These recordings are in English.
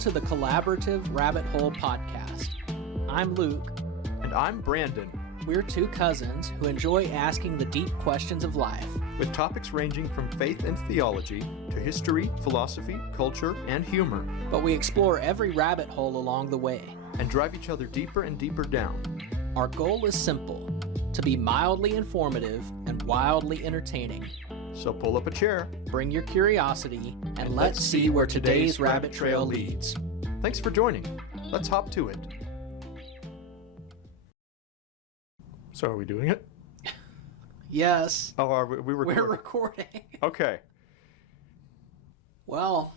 to the Collaborative Rabbit Hole Podcast. I'm Luke. And I'm Brandon. We're two cousins who enjoy asking the deep questions of life. With topics ranging from faith and theology to history, philosophy, culture, and humor. But we explore every rabbit hole along the way. And drive each other deeper and deeper down. Our goal is simple, to be mildly informative and wildly entertaining. So pull up a chair, bring your curiosity, and let's see where today's rabbit trail leads. Thanks for joining. Let's hop to it. So are we doing it? Yes. Oh, are we recording? We're recording. Okay. Well,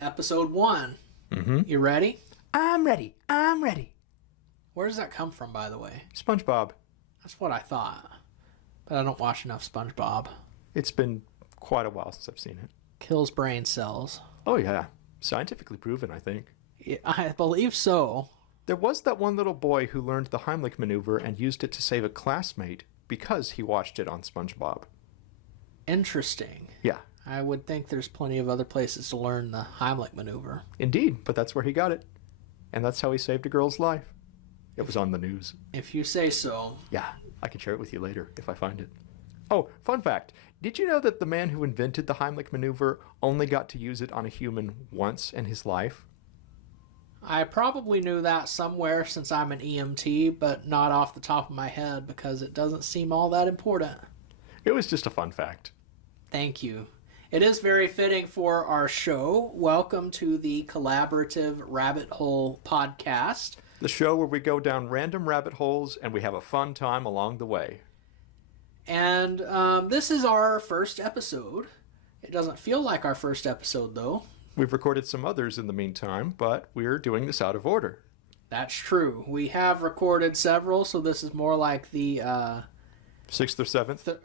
episode 1. Mm-hmm. You ready? I'm ready. Where does that come from, by the way? SpongeBob. That's what I thought. But I don't watch enough SpongeBob. It's been quite a while since I've seen it. Kills brain cells. Oh, yeah. Scientifically proven, I think. Yeah, I believe so. There was that one little boy who learned the Heimlich maneuver and used it to save a classmate because he watched it on SpongeBob. Interesting. Yeah. I would think there's plenty of other places to learn the Heimlich maneuver. Indeed, but that's where he got it. And that's how he saved a girl's life. It was on the news. If you say so. Yeah, I can share it with you later if I find it. Oh, fun fact. Did you know that the man who invented the Heimlich maneuver only got to use it on a human once in his life? I probably knew that somewhere since I'm an EMT, but not off the top of my head because it doesn't seem all that important. It was just a fun fact. Thank you. It is very fitting for our show. Welcome to the Collaborative Rabbit Hole Podcast. The show where we go down random rabbit holes and we have a fun time along the way. And this is our first episode. It doesn't feel like our first episode, though. We've recorded some others in the meantime, but we're doing this out of order. That's true. We have recorded several, so this is more like the... 6th or 7th?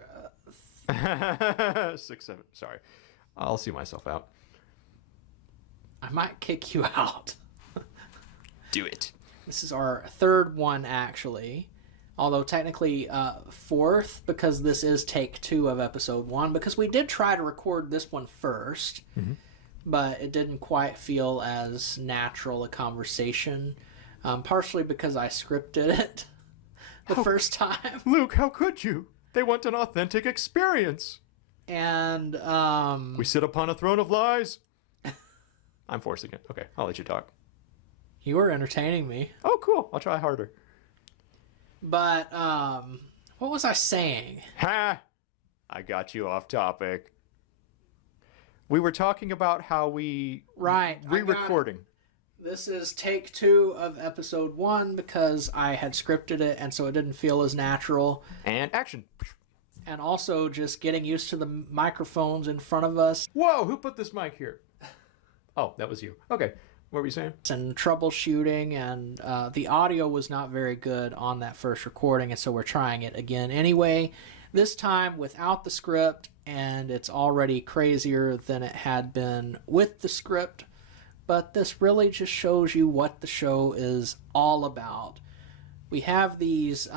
6th, 7th. Sorry. I'll see myself out. I might kick you out. Do it. This is our third one, actually. Although technically fourth, because this is take 2 of episode 1. Because we did try to record this one first, but it didn't quite feel as natural a conversation. Partially because I scripted it the first time. Luke, how could you? They want an authentic experience. And we sit upon a throne of lies. I'm forcing it. Okay, I'll let you talk. You were entertaining me. Oh, cool. I'll try harder. But, what was I saying? Ha! I got you off topic. We were talking about how we... Right. Re-recording. This is take 2 of episode 1 because I had scripted it and so it didn't feel as natural. And action. And also just getting used to the microphones in front of us. Whoa, who put this mic here? Oh, that was you. Okay. What were you saying? And troubleshooting, and the audio was not very good on that first recording, and so we're trying it again anyway. This time without the script, and it's already crazier than it had been with the script. But this really just shows you what the show is all about. We have these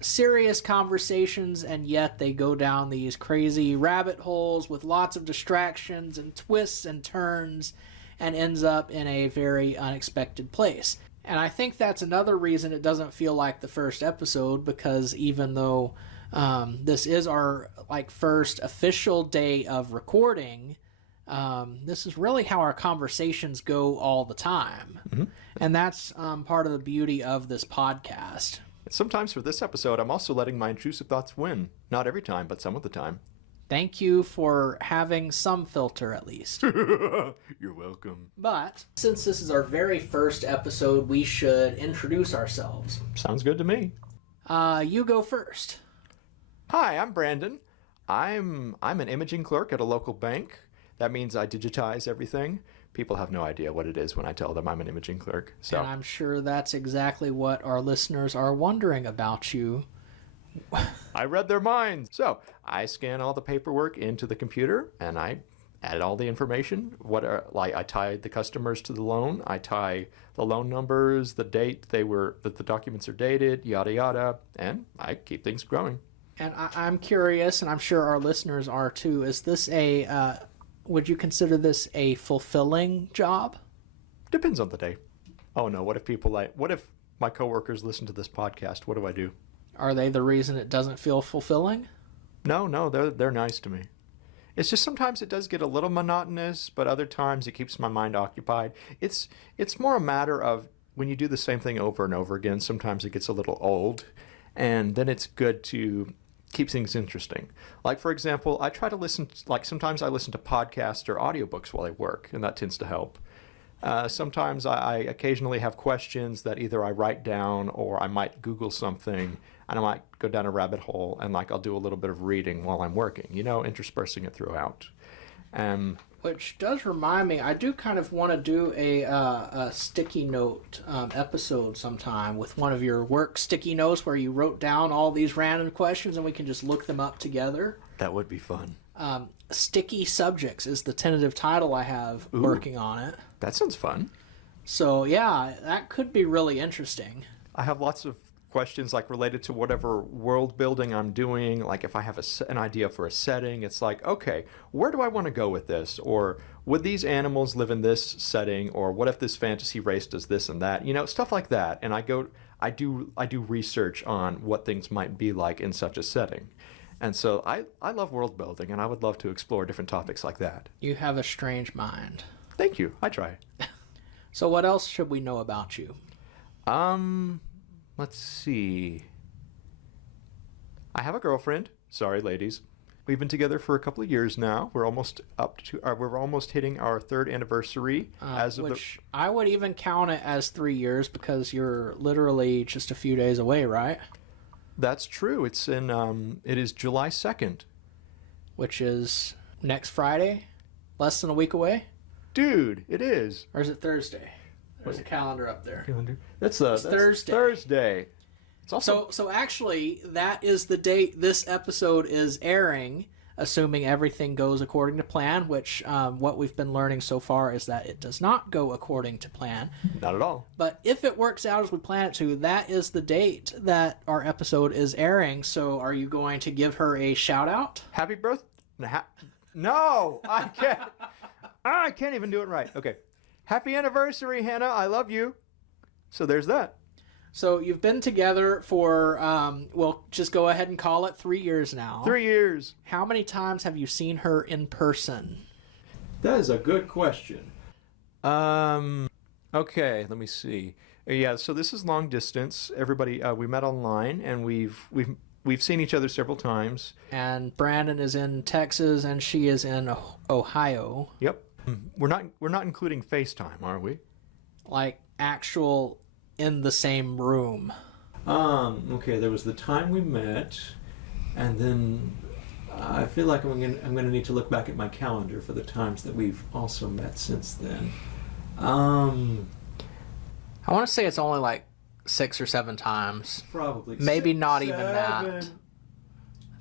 serious conversations, and yet they go down these crazy rabbit holes with lots of distractions and twists and turns, and ends up in a very unexpected place. And I think that's another reason it doesn't feel like the first episode, because even though this is our first official day of recording, this is really how our conversations go all the time. Mm-hmm. And that's part of the beauty of this podcast. Sometimes for this episode, I'm also letting my intrusive thoughts win. Not every time, but some of the time. Thank you for having some filter, at least. You're welcome. But since this is our very first episode, we should introduce ourselves. Sounds good to me. You go first. Hi, I'm Brandon. I'm an imaging clerk at a local bank. That means I digitize everything. People have no idea what it is when I tell them I'm an imaging clerk. So. And I'm sure that's exactly what our listeners are wondering about you. I read their minds. So I scan all the paperwork into the computer and I add all the information. I tie the customers to the loan. I tie the loan numbers, the date that the documents are dated, yada yada, and I keep things growing. And I'm curious, and I'm sure our listeners are too. Is this would you consider this a fulfilling job? Depends on the day. Oh no, what if my coworkers listen to this podcast? What do I do? Are they the reason it doesn't feel fulfilling? No, they're nice to me. It's just sometimes it does get a little monotonous, but other times it keeps my mind occupied. It's more a matter of when you do the same thing over and over again, sometimes it gets a little old, and then it's good to keep things interesting. Like, for example, I try to listen, like sometimes I listen to podcasts or audiobooks while I work, and that tends to help. Sometimes I occasionally have questions that either I write down or I might Google something, and I might go down a rabbit hole, and like I'll do a little bit of reading while I'm working, interspersing it throughout. Which does remind me, I do kind of want to do a sticky note episode sometime with one of your work sticky notes where you wrote down all these random questions and we can just look them up together. That would be fun. Sticky Subjects is the tentative title I have working on it. That sounds fun. So yeah, that could be really interesting. I have lots of questions like related to whatever world building I'm doing. Like if I have an idea for a setting, it's like, okay, where do I want to go with this? Or would these animals live in this setting? Or what if this fantasy race does this and that? Stuff like that. And I do research on what things might be like in such a setting. And so I love world building, and I would love to explore different topics like that. You have a strange mind. Thank you. I try. So what else should we know about you? Let's see. I have a girlfriend. Sorry, ladies. We've been together for a couple of years now. We're almost hitting our 3rd anniversary which I would even count it as 3 years because you're literally just a few days away, right? That's true. It is July 2nd. Which is next Friday? Less than a week away? Dude, it is. Or is it Thursday? There's a calendar up there. That's Thursday. Thursday. It's also So actually, that is the date this episode is airing, assuming everything goes according to plan, which what we've been learning so far is that it does not go according to plan. Not at all. But if it works out as we plan it to, that is the date that our episode is airing. So are you going to give her a shout out? Happy birthday. No, I can't. I can't even do it right. Okay. Happy anniversary, Hannah. I love you. So there's that. So you've been together for, we'll just go ahead and call it 3 years now. 3 years. How many times have you seen her in person? That is a good question. Okay, let me see. Yeah, so this is long distance. Everybody, we met online, and we've seen each other several times. And Brandon is in Texas, and she is in Ohio. Yep. We're not including FaceTime, are we? Like actual in the same room. Okay, there was the time we met, and then I feel like I'm gonna need to look back at my calendar for the times that we've also met since then. I want to say it's only like 6 or 7 times. Probably. Maybe 6, not 7. even that.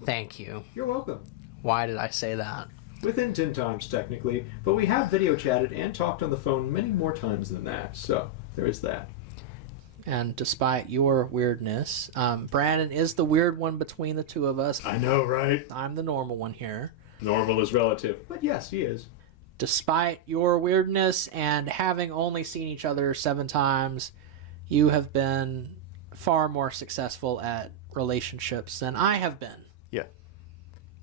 Thank you. You're welcome. Why did I say that? Within 10 times, technically. But we have video chatted and talked on the phone many more times than that. So, there is that. And despite your weirdness, Brandon is the weird one between the two of us. I know, right? I'm the normal one here. Normal is relative. But yes, he is. Despite your weirdness and having only seen each other 7 times, you have been far more successful at relationships than I have been. Yeah.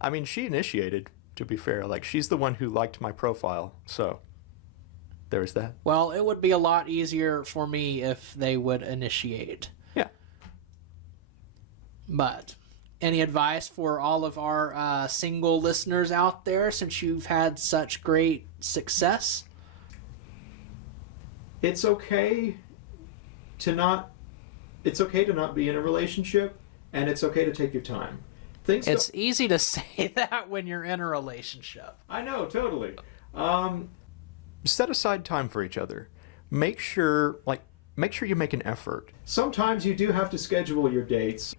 I mean, she initiated, to be fair. Like, she's the one who liked my profile, so there's that. Well, it would be a lot easier for me if they would initiate. Yeah. But any advice for all of our single listeners out there since you've had such great success? It's okay to not be in a relationship, and it's okay to take your time. It's easy to say that when you're in a relationship. I know, totally. Set aside time for each other. Make sure you make an effort. Sometimes you do have to schedule your dates.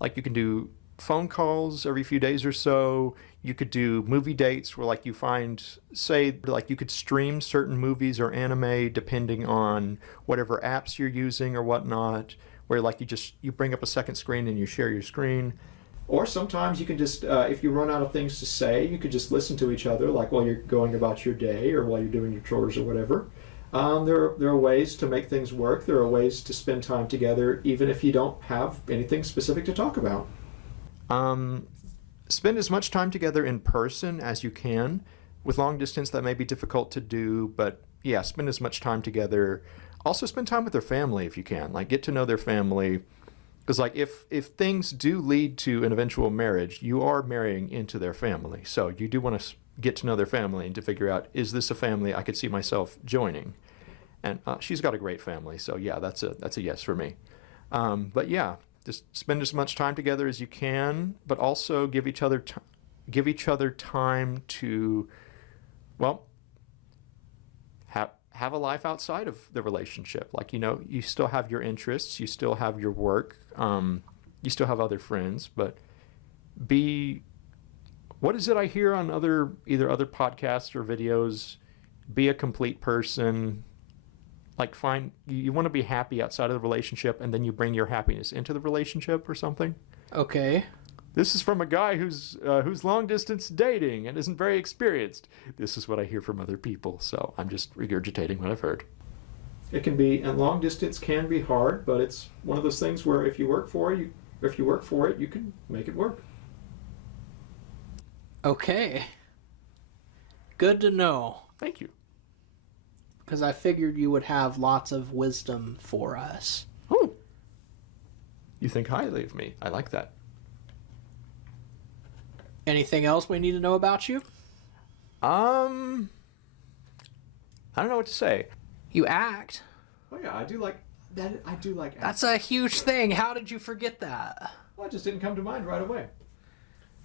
Like, you can do phone calls every few days or so. You could do movie dates where, like, you could stream certain movies or anime depending on whatever apps you're using or whatnot, where, like, you bring up a second screen and you share your screen. Or sometimes you can just, if you run out of things to say, you could just listen to each other, like while you're going about your day or while you're doing your chores or whatever. There are ways to make things work. There are ways to spend time together, even if you don't have anything specific to talk about. Spend as much time together in person as you can. With long distance, that may be difficult to do, but yeah, spend as much time together. Also, spend time with their family if you can. Like, get to know their family. Because, like, if things do lead to an eventual marriage, you are marrying into their family. So you do want to get to know their family and to figure out, is this a family I could see myself joining? And she's got a great family, so yeah, that's a yes for me. But yeah, just spend as much time together as you can, but also give each other time to, well, have a life outside of the relationship. Like, you know, you still have your interests, you still have your work, you still have other friends, but what is it I hear on either other podcasts or videos? Be a complete person. Like, you want to be happy outside of the relationship, and then you bring your happiness into the relationship or something. Okay. This is from a guy who's long distance dating and isn't very experienced. This is what I hear from other people, so I'm just regurgitating what I've heard. And long distance can be hard, but it's one of those things where if you work for it, you can make it work. Okay. Good to know. Thank you. Because I figured you would have lots of wisdom for us. Oh. You think highly of me. I like that. Anything else we need to know about you? I don't know what to say. You act. Oh yeah, I do like that. I do like acting. That's a huge thing. How did you forget that? Well, it just didn't come to mind right away.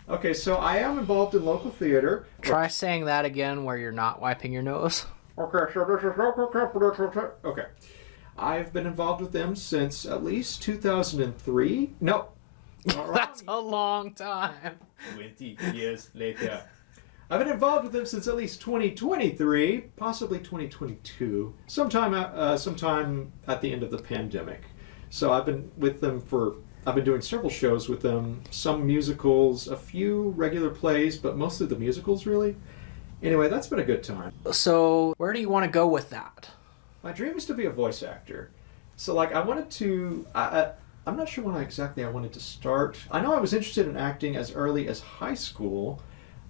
Okay, so I am involved in local theater. Try saying that again where you're not wiping your nose. Okay, so this is local. Okay. I've been involved with them since at least 2003. No. That's a long time. 20 years later. I've been involved with them since at least 2023, possibly 2022, sometime at the end of the pandemic. So I've been doing several shows with them, some musicals, a few regular plays, but mostly the musicals, really. Anyway, that's been a good time. So where do you want to go with that? My dream is to be a voice actor. So, like, I wanted to... I'm not sure when exactly I wanted to start. I know I was interested in acting as early as high school,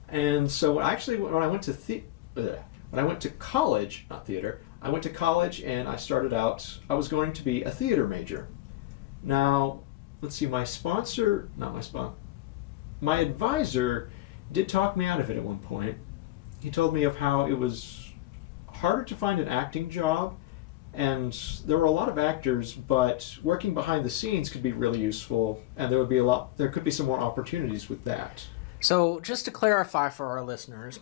and so actually when I went to college, not theater, I went to college and I started out. I was going to be a theater major. Now, let's see. My advisor did talk me out of it at one point. He told me of how it was harder to find an acting job. And there were a lot of actors, but working behind the scenes could be really useful, and there could be some more opportunities with that. So, just to clarify for our listeners,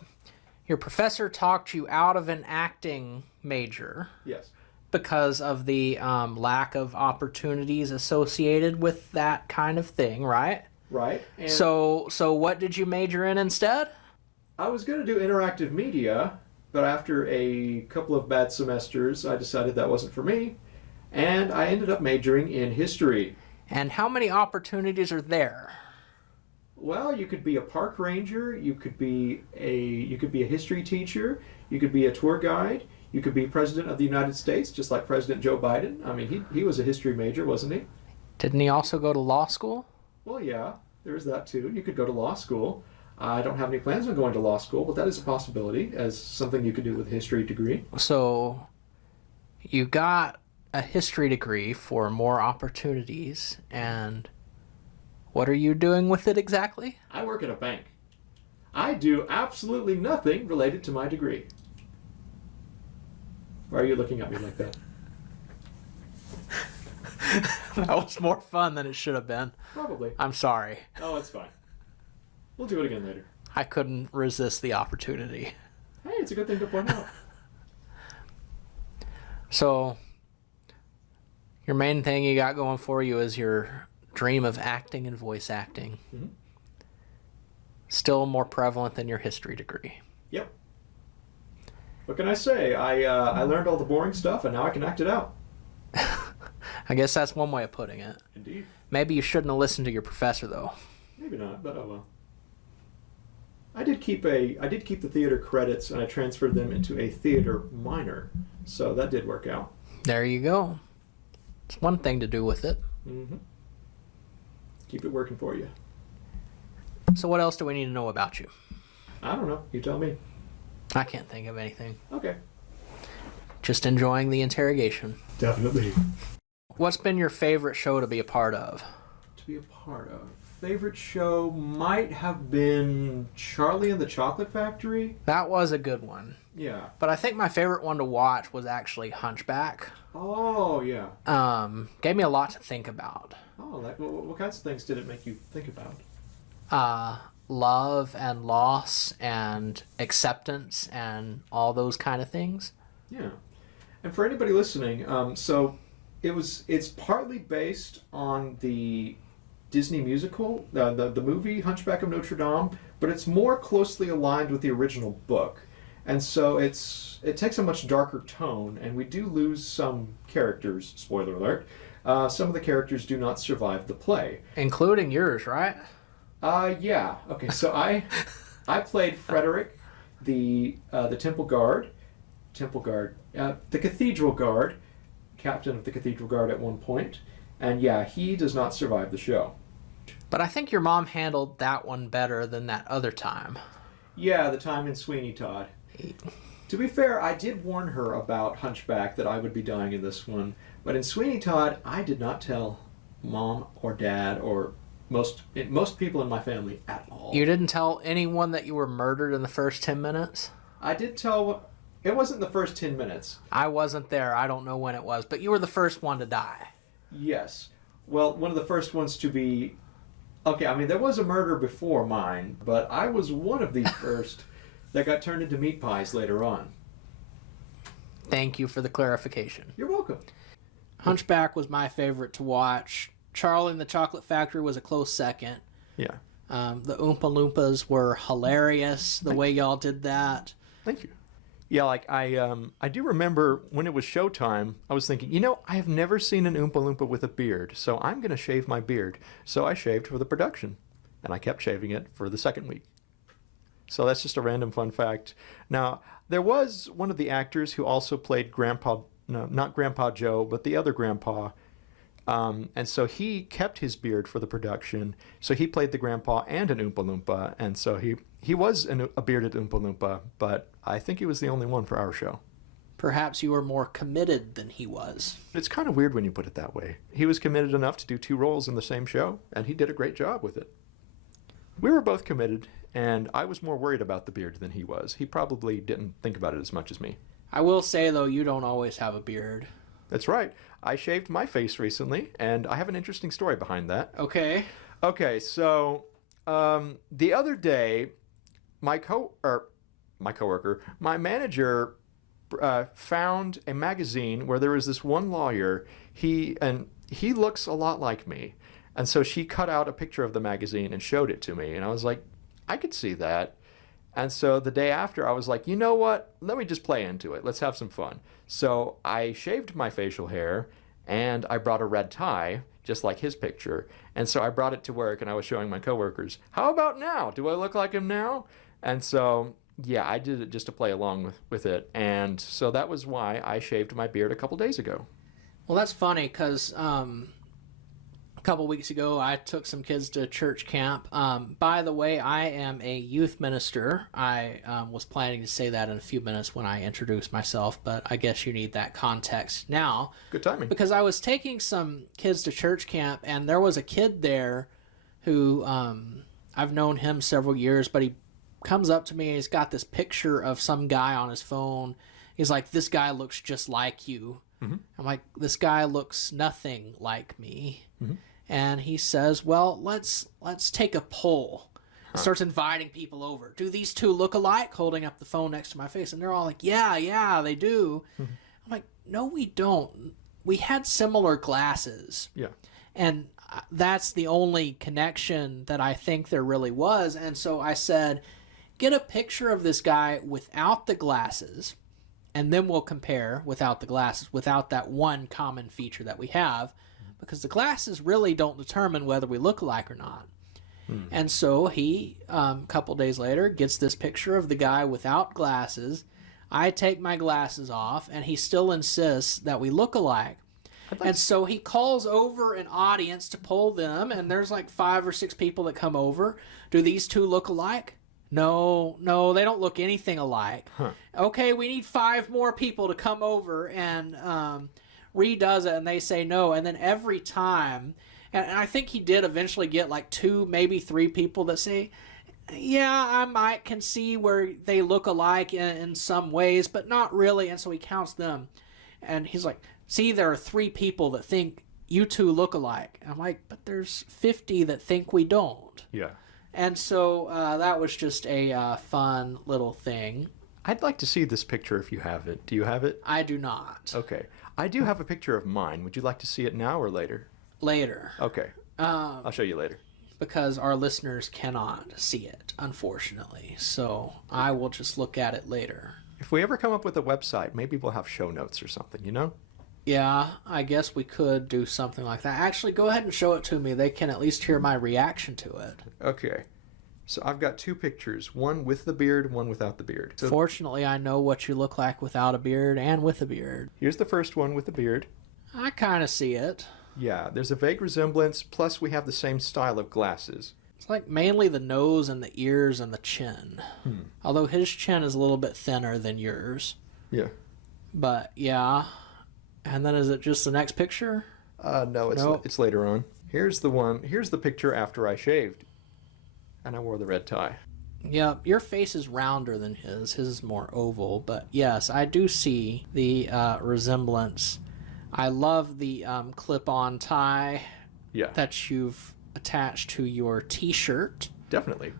your professor talked you out of an acting major. Yes. Because of the lack of opportunities associated with that kind of thing, right? Right. And so what did you major in instead? I was going to do interactive media, but after a couple of bad semesters, I decided that wasn't for me, and I ended up majoring in history. And how many opportunities are there? Well, you could be a park ranger, you could be a history teacher, you could be a tour guide, you could be president of the United States, just like President Joe Biden. I mean, he was a history major, wasn't he? Didn't he also go to law school? Well, yeah, there's that too. You could go to law school. I don't have any plans on going to law school, but that is a possibility as something you could do with a history degree. So you got a history degree for more opportunities, and what are you doing with it exactly? I work at a bank. I do absolutely nothing related to my degree. Why are you looking at me like that? That was more fun than it should have been. Probably. I'm sorry. Oh, it's fine. We'll do it again later. I couldn't resist the opportunity. Hey, it's a good thing to point out. So, your main thing you got going for you is your dream of acting and voice acting. Mm-hmm. Still more prevalent than your history degree. Yep. What can I say? I learned all the boring stuff, and now I can act it out. I guess that's one way of putting it. Indeed. Maybe you shouldn't have listened to your professor, though. Maybe not, but oh well. I did keep the theater credits, and I transferred them into a theater minor, so that did work out. There you go. It's one thing to do with it. Mm-hmm. Keep it working for you. So what else do we need to know about you? I don't know. You tell me. I can't think of anything. Okay. Just enjoying the interrogation. Definitely. What's been your favorite show to be a part of? To be a part of. Favorite show might have been Charlie and the Chocolate Factory. That was a good one. Yeah. But I think my favorite one to watch was actually Hunchback. Oh, yeah. Gave me a lot to think about. Oh, what kinds of things did it make you think about? Love and loss and acceptance and all those kind of things. Yeah. And for anybody listening, so it's partly based on the Disney musical, the movie Hunchback of Notre Dame, but it's more closely aligned with the original book. And so it takes a much darker tone, and we do lose some characters, spoiler alert. Some of the characters do not survive the play. Including yours, right? Yeah. Okay, so I played Frederick, the Temple Guard, the Cathedral Guard, captain of the Cathedral Guard at one point, and yeah, he does not survive the show. But I think your mom handled that one better than that other time. Yeah, the time in Sweeney Todd. To be fair, I did warn her about Hunchback that I would be dying in this one, but in Sweeney Todd, I did not tell Mom or Dad or most people in my family at all. You didn't tell anyone that you were murdered in the first 10 minutes? I did tell... It wasn't the first 10 minutes. I wasn't there. I don't know when it was, but you were the first one to die. Yes. Well, one of the first ones to be... Okay, I mean, there was a murder before mine, but I was one of the first that got turned into meat pies later on. Thank you for the clarification. You're welcome. Hunchback was my favorite to watch. Charlie and the Chocolate Factory was a close second. Yeah. The Oompa Loompas were hilarious, the way y'all did that. Thank you. Yeah, like I do remember when it was showtime, I was thinking, I have never seen an Oompa Loompa with a beard, so I'm going to shave my beard. So I shaved for the production, and I kept shaving it for the second week. So that's just a random fun fact. Now, there was one of the actors who also played not Grandpa Joe, but the other grandpa. And so he kept his beard for the production. So he played the grandpa and an Oompa Loompa. And so he was a bearded Oompa Loompa, but I think he was the only one for our show. Perhaps you were more committed than he was. It's kind of weird when you put it that way. He was committed enough to do 2 roles in the same show, and he did a great job with it. We were both committed, and I was more worried about the beard than he was. He probably didn't think about it as much as me. I will say, though, you don't always have a beard. That's right. I shaved my face recently, and I have an interesting story behind that. Okay. Okay, so the other day, my manager found a magazine where there was this one lawyer. He looks a lot like me, and so she cut out a picture of the magazine and showed it to me, and I was like, I could see that. And so the day after, I was like, you know what? Let me just play into it. Let's have some fun. So I shaved my facial hair, and I brought a red tie, just like his picture. And so I brought it to work, and I was showing my coworkers, how about now? Do I look like him now? And so, yeah, I did it just to play along with it. And so that was why I shaved my beard a couple days ago. Well, that's funny, because a couple weeks ago, I took some kids to church camp. By the way, I am a youth minister. I was planning to say that in a few minutes when I introduce myself, but I guess you need that context now. Good timing. Because I was taking some kids to church camp, and there was a kid there who I've known him several years, but he comes up to me and he's got this picture of some guy on his phone. He's like, this guy looks just like you. Mm-hmm. I'm like, this guy looks nothing like me. Mm-hmm. And he says, well, let's take a poll. Starts inviting people over. Do these two look alike? Holding up the phone next to my face. And they're all like, yeah, they do. Mm-hmm. I'm like, no, we don't. We had similar glasses. Yeah. And that's the only connection that I think there really was. And so I said, get a picture of this guy without the glasses, and then we'll compare without the glasses, without that one common feature that we have. Because the glasses really don't determine whether we look alike or not. And so he, a couple days later, gets this picture of the guy without glasses. I take my glasses off, and he still insists that we look alike. And so he calls over an audience to poll them, and there's like 5 or 6 people that come over. Do these two look alike? No, they don't look anything alike. Okay, we need 5 more people to come over and redoes it, and they say no. And then every time, and I think he did eventually get like 2, maybe 3 people that say, yeah, I can see where they look alike in some ways, but not really. And so he counts them, and he's like, see, there are 3 people that think you two look alike. And I'm like, but there's 50 that think we don't. Yeah. And so that was just a fun little thing. I'd like to see this picture if you have it. Do you have it? I do not. Okay. I do have a picture of mine. Would you like to see it now or later? Later. Okay. I'll show you later. Because our listeners cannot see it, unfortunately. So I will just look at it later. If we ever come up with a website, maybe we'll have show notes or something, you know? Yeah, I guess we could do something like that. Actually, go ahead and show it to me. They can at least hear my reaction to it. Okay. So I've got 2 pictures, one with the beard, one without the beard. So Fortunately, I know what you look like without a beard and with a beard. here's the first one with the beard. I kind of see it. Yeah, there's a vague resemblance, plus we have the same style of glasses. It's like mainly the nose and the ears and the chin. Although his chin is a little bit thinner than yours. Yeah. But yeah. And then is it just the next picture? No, it's later on. Here's the picture after I shaved. And I wore the red tie. Yeah, your face is rounder than his. His is more oval. But yes, I do see the resemblance. I love the clip-on tie Yeah. that you've attached to your t-shirt. Definitely.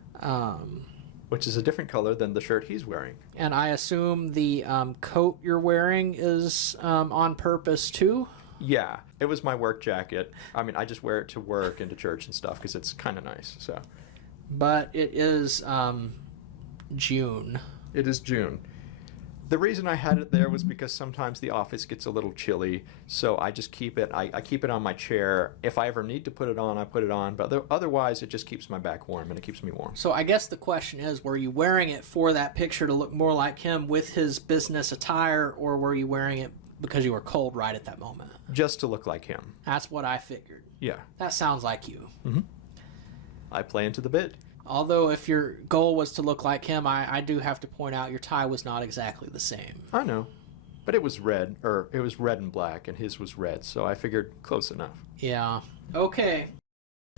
Which is a different color than the shirt he's wearing. And I assume the coat you're wearing is on purpose too? Yeah, it was my work jacket. I mean, I just wear it to work and to church and stuff because it's kind of nice. So. But it is June. It is June. The reason I had it there was because sometimes the office gets a little chilly, so I just keep it. I keep it on my chair. If I ever need to put it on, I put it on. But otherwise, it just keeps my back warm and it keeps me warm. So I guess the question is, were you wearing it for that picture to look more like him with his business attire, or were you wearing it because you were cold right at that moment? Just to look like him. That's what I figured. Yeah. That sounds like you. Mm-hmm. I play into the bit. Although if your goal was to look like him, I do have to point out your tie was not exactly the same. I know. But it was red, or it was red and black, and his was red, so I figured close enough. Yeah. Okay.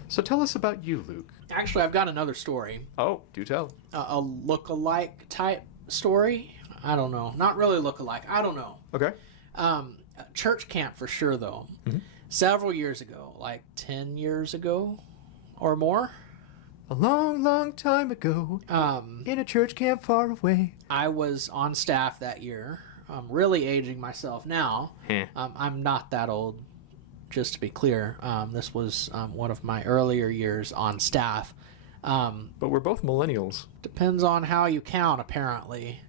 So tell us about you, Luke. Actually, I've got another story. Oh, do tell. A look-alike type story? I don't know. Not really look-alike. I don't know. Okay. Church camp for sure, though. Mm-hmm. Several years ago, like 10 years ago or more. A long, long time ago, in a church camp far away. I was on staff that year. I'm really aging myself now. I'm not that old, just to be clear. This was one of my earlier years on staff. But we're both millennials. Depends on how you count, apparently.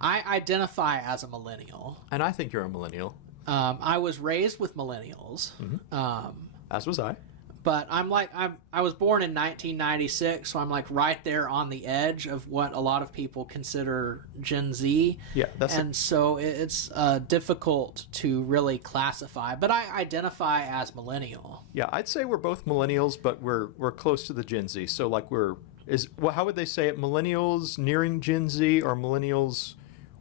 I identify as a millennial. And I think you're a millennial. I was raised with millennials. Mm-hmm. As was I. But I was born in 1996, so I'm like right there on the edge of what a lot of people consider Gen Z. Yeah, so it's difficult to really classify. But I identify as millennial. Yeah, I'd say we're both millennials, but we're close to the Gen Z. So like how would they say it? Millennials nearing Gen Z, or millennials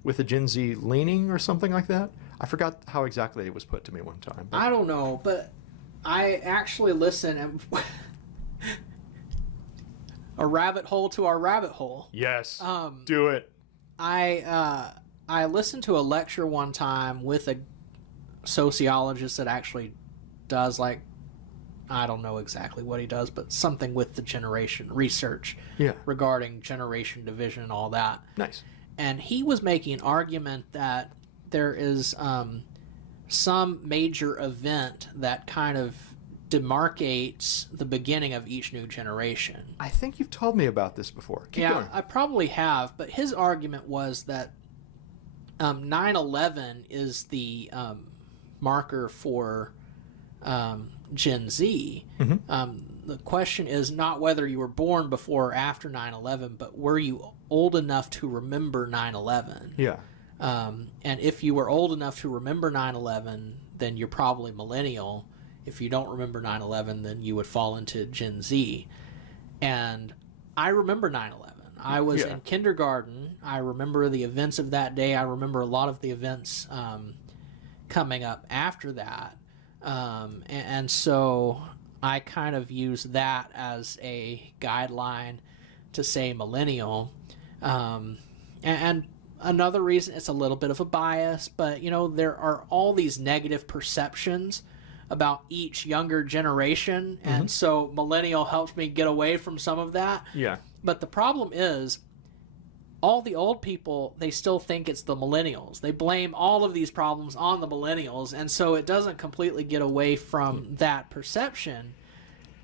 with a Gen Z leaning, or something like that? I forgot how exactly it was put to me one time. I don't know, but I actually listen and a rabbit hole to our rabbit hole. Yes. Do it. I listened to a lecture one time with a sociologist that actually does, like, I don't know exactly what he does, but something with the generation research regarding generation division and all that. Nice. And he was making an argument that there is some major event that kind of demarcates the beginning of each new generation. I think you've told me about this before. Keep going. I probably have, but his argument was that 9/11 is the marker for Gen Z. Mm-hmm. the question is not whether you were born before or after 9/11, but were you old enough to remember 9/11? Yeah. And if you were old enough to remember 9/11, then you're probably millennial. If you don't remember 9/11, then you would fall into Gen Z. And I remember 9/11. I was in kindergarten. I remember the events of that day. I remember a lot of the events coming up after that. And so I kind of use that as a guideline to say millennial. And another reason, it's a little bit of a bias, but there are all these negative perceptions about each younger generation, and so millennial helps me get away from some of that. Yeah. But the problem is, all the old people, they still think it's the millennials. They blame all of these problems on the millennials, and so it doesn't completely get away from that perception.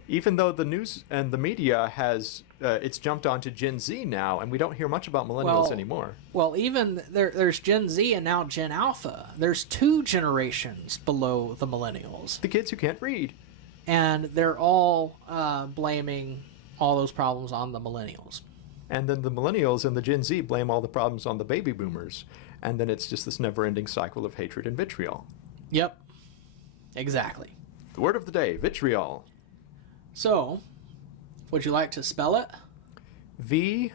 Even though the news and the media has, it's jumped onto Gen Z now, and we don't hear much about millennials anymore. Well, even there's Gen Z and now Gen Alpha. There's 2 generations below the millennials. The kids who can't read. And they're all blaming all those problems on the millennials. And then the millennials and the Gen Z blame all the problems on the baby boomers. And then it's just this never-ending cycle of hatred and vitriol. Yep. Exactly. The word of the day, vitriol. So, would you like to spell it? V-I-T-R-I-O-L.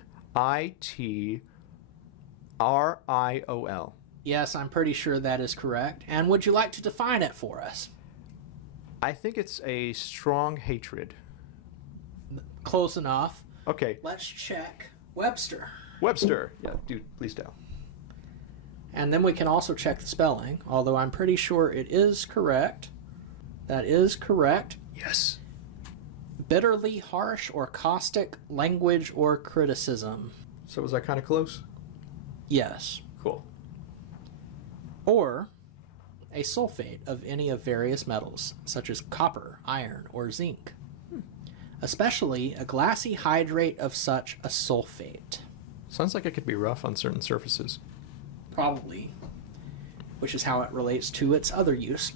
Yes, I'm pretty sure that is correct. And would you like to define it for us? I think it's a strong hatred. Close enough. Okay. Let's check Webster. Webster. Yeah, dude, please do. And then we can also check the spelling, although I'm pretty sure it is correct. That is correct. Yes. Bitterly harsh or caustic language or criticism. So was I kind of close? Yes. Cool. Or a sulfate of any of various metals, such as copper, iron, or zinc. Especially a glassy hydrate of such a sulfate. Sounds like it could be rough on certain surfaces. Probably. Which is how it relates to its other use,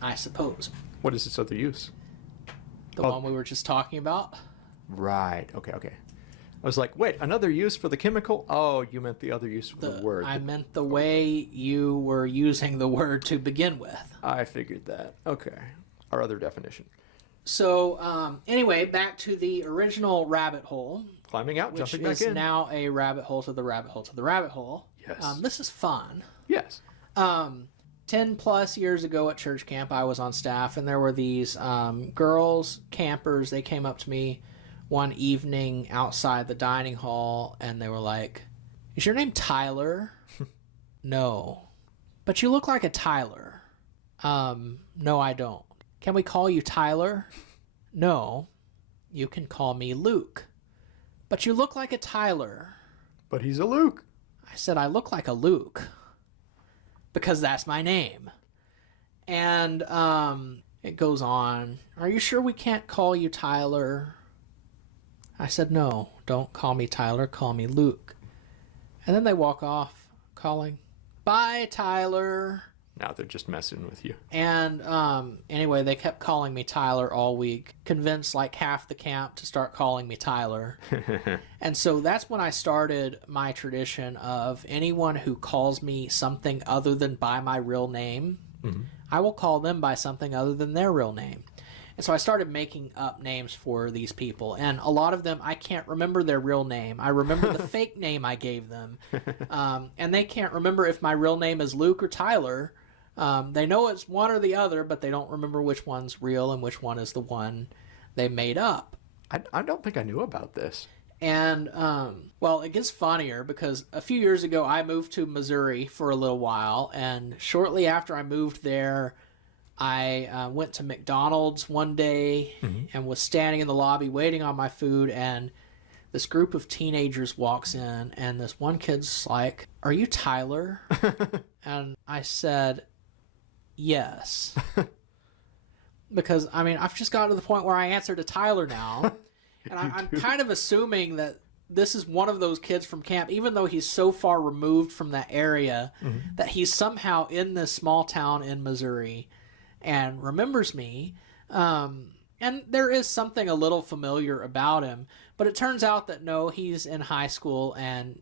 I suppose. What is its other use? The one we were just talking about? Right. Okay. I was like, wait, another use for the chemical? Oh, you meant the other use for the word. I meant the way you were using the word to begin with. I figured that. Okay. Our other definition. So, anyway, back to the original rabbit hole. Climbing out, which jumping back is in. now a rabbit hole to the rabbit hole to the rabbit hole. Yes. This is fun. Yes. 10 plus years ago at church camp, I was on staff, and there were these girls, campers. They came up to me one evening outside the dining hall, and they were like, "Is your name Tyler?" "No." "But you look like a Tyler." No, I don't." "Can we call you Tyler?" "No, you can call me Luke." "But you look like a Tyler." But he's a Luke. I said, "I look like a Luke because that's my name." And it goes on. "Are you sure we can't call you Tyler?" I said, "No, don't call me Tyler, call me Luke." And then they walk off calling, "Bye, Tyler." Now they're just messing with you. And anyway, they kept calling me Tyler all week, convinced like half the camp to start calling me Tyler. And so that's when I started my tradition of anyone who calls me something other than by my real name, I will call them by something other than their real name. And so I started making up names for these people. And a lot of them, I can't remember their real name. I remember the fake name I gave them. And they can't remember if my real name is Luke or Tyler. They know it's one or the other, but they don't remember which one's real and which one is the one they made up. I don't think I knew about this. And, well, it gets funnier because a few years ago I moved to Missouri for a little while, and shortly after I moved there, I went to McDonald's one day and was standing in the lobby waiting on my food, and this group of teenagers walks in, and this one kid's like, "Are you Tyler?" And I said, "Yes." Because, I mean, I've just gotten to the point where I answer to Tyler now. And I'm kind of assuming that this is one of those kids from camp, even though he's so far removed from that area, that he's somehow in this small town in Missouri and remembers me. And And there is something a little familiar about him, but it turns out that no, he's in high school and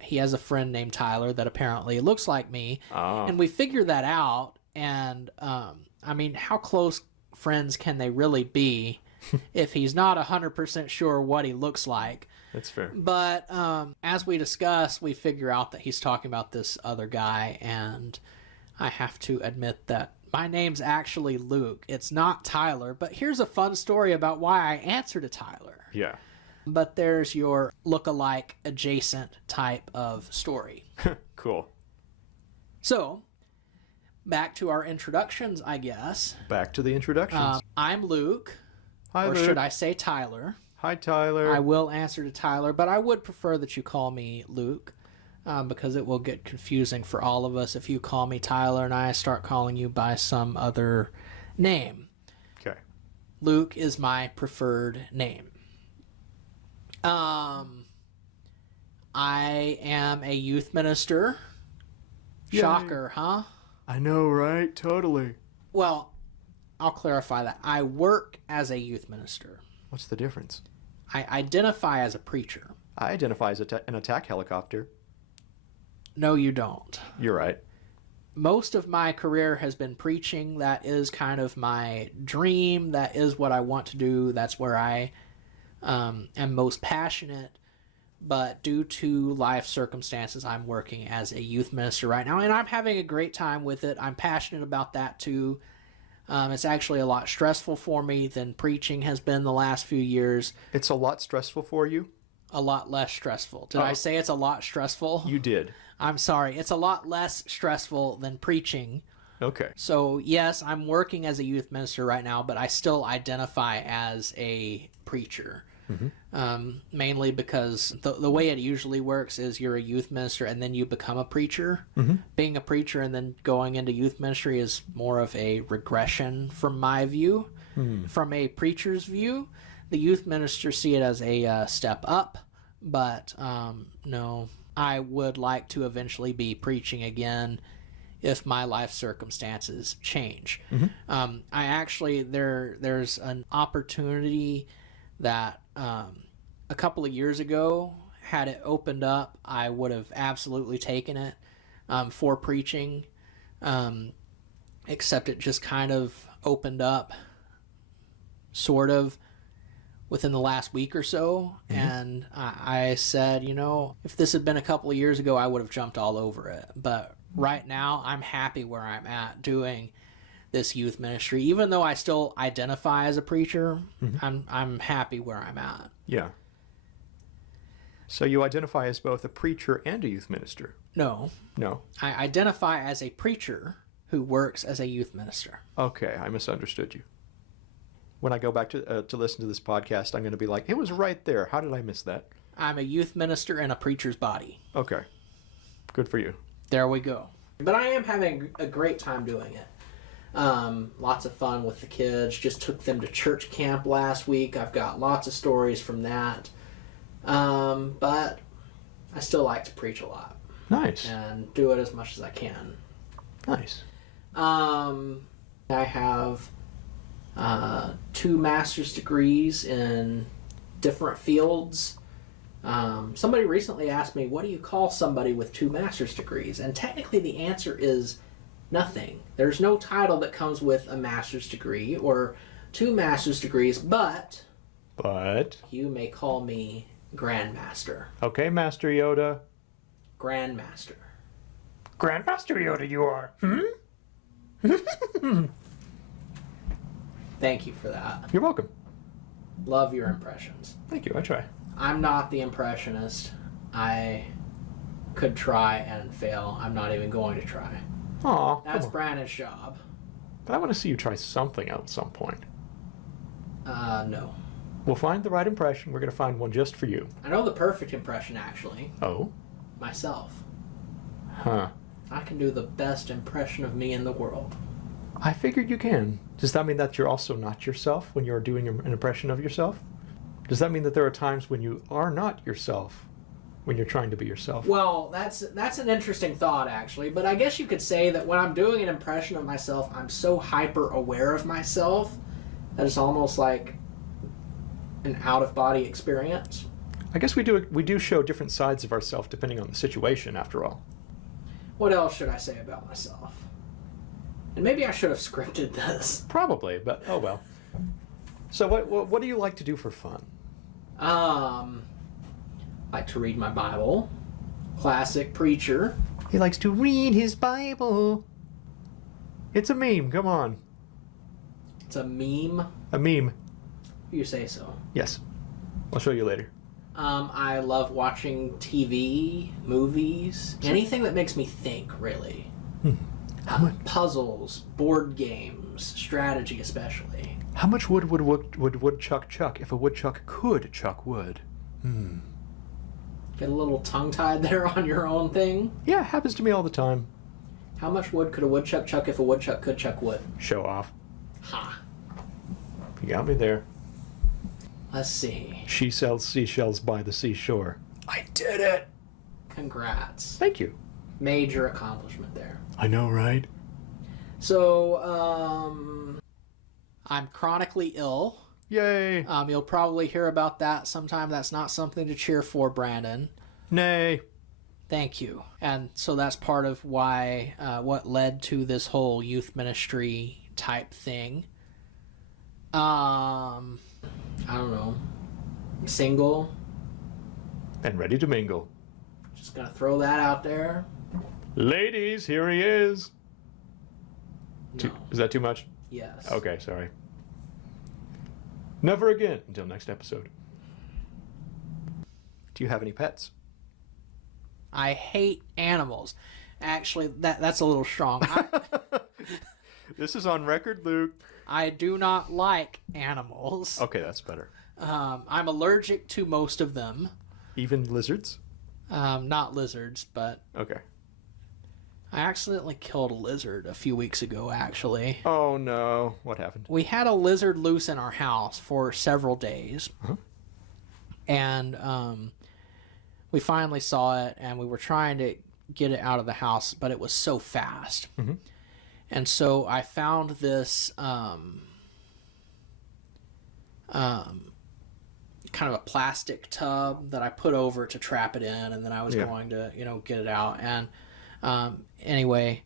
he has a friend named Tyler that apparently looks like me. Oh. And we figured that out. And I mean, how close friends can they really be if he's not 100% sure what he looks like? That's fair. But as we discuss, we figure out that he's talking about this other guy, and I have to admit that my name's actually Luke. It's not Tyler, but here's a fun story about why I answer to Tyler. Yeah. But there's your look-alike adjacent type of story. Cool. So, back to our introductions, I guess. Back to the introductions. I'm Luke. Hi, or Luke. should I say Tyler? Hi, Tyler. I will answer to Tyler, but I would prefer that you call me Luke, because it will get confusing for all of us if you call me Tyler and I start calling you by some other name. Okay. Luke is my preferred name. I am a youth minister. Yay. Shocker, huh? I know, right? Totally. Well, I'll clarify that. I work as a youth minister. What's the difference? I identify as a preacher. I identify as an attack helicopter. No, you don't. You're right. Most of my career has been preaching. That is kind of my dream. That is what I want to do. That's where I am most passionate. But due to life circumstances, I'm working as a youth minister right now, and I'm having a great time with it. I'm passionate about that too. It's actually a lot stressful for me than preaching has been the last few years. It's a lot stressful for you? A lot less stressful. Did I say it's a lot stressful? You did. I'm sorry. It's a lot less stressful than preaching. Okay. So, yes, I'm working as a youth minister right now, but I still identify as a preacher. Mainly because the way it usually works is you're a youth minister and then you become a preacher. Being a preacher and then going into youth ministry is more of a regression from my view. From a preacher's view, the youth ministers see it as a step up, but no, I would like to eventually be preaching again if my life circumstances change. I actually, there's an opportunity that a couple of years ago, had it opened up, I would have absolutely taken it for preaching, except it just kind of opened up sort of within the last week or so, and I said, you know, if this had been a couple of years ago, I would have jumped all over it, but right now, I'm happy where I'm at doing this youth ministry. Even though I still identify as a preacher, I'm happy where I'm at. Yeah. So you identify as both a preacher and a youth minister? No. No. I identify as a preacher who works as a youth minister. Okay, I misunderstood you. When I go back to listen to this podcast, I'm going to be like, it was right there. How did I miss that? I'm a youth minister in a preacher's body. Okay. Good for you. There we go. But I am having a great time doing it. Lots of fun with the kids. Just took them to church camp last week. I've got lots of stories from that. But I still like to preach a lot. Nice. And do it as much as I can. Nice. I have 2 master's degrees in different fields. Somebody recently asked me, what do you call somebody with 2 master's degrees? And technically the answer is nothing. There's no title that comes with a master's degree or 2 master's degrees, but you may call me Grandmaster. Okay, Master Yoda. Grandmaster. Grandmaster Yoda you are. Thank you for that. You're welcome. Love your impressions. Thank you, I try. I'm not the impressionist. I could try and fail. I'm not even going to try. Aw, That's Brandon's job. But I want to see you try something at some point. No. We'll find the right impression. We're going to find one just for you. I know the perfect impression, actually. Oh? Myself. Huh. I can do the best impression of me in the world. I figured you can. Does that mean that you're also not yourself when you're doing an impression of yourself? Does that mean that there are times when you are not yourself, when you're trying to be yourself? Well, that's an interesting thought, actually. But I guess you could say that when I'm doing an impression of myself, I'm so hyper aware of myself that is almost like an out-of-body experience. I guess we do show different sides of ourselves depending on the situation, after all. What else should I say about myself? And maybe I should have scripted this. Probably, but oh well. So what do you like to do for fun? Like to read my Bible. Classic preacher. He likes to read his Bible. It's a meme, come on. It's a meme. A meme. You say so. Yes. I'll show you later. I love watching TV, movies, anything that makes me think, really. Puzzles, board games, strategy especially. How much wood would woodchuck chuck if a woodchuck could chuck wood? Get a little tongue-tied there on your own thing. Yeah, it happens to me all the time. How much wood could a woodchuck chuck if a woodchuck could chuck wood? Show off. Ha. You got me there. Let's see. She sells seashells by the seashore. I did it! Congrats. Thank you. Major accomplishment there. I know, right? So, I'm chronically ill. Yay! You'll probably hear about that sometime. That's not something to cheer for, Brandon. Nay. Thank you. And so that's part of why, what led to this whole youth ministry type thing. I don't know. Single. And ready to mingle. Just gonna throw that out there. Ladies, here he is. No. Is that too much? Yes. Okay, sorry. Never again until next episode. Do you have any pets? I hate animals. Actually, that's a little strong. This is on record, Luke. I do not like animals. Okay, that's better. I'm allergic to most of them. Even lizards? Not lizards, but Okay. I accidentally killed a lizard a few weeks ago, actually. Oh no, what happened? We had a lizard loose in our house for several days. Uh-huh. And we finally saw it, and we were trying to get it out of the house, but it was so fast. Mhm. And so I found this kind of a plastic tub that I put over to trap it in, and then I was going to, get it out. And anyway,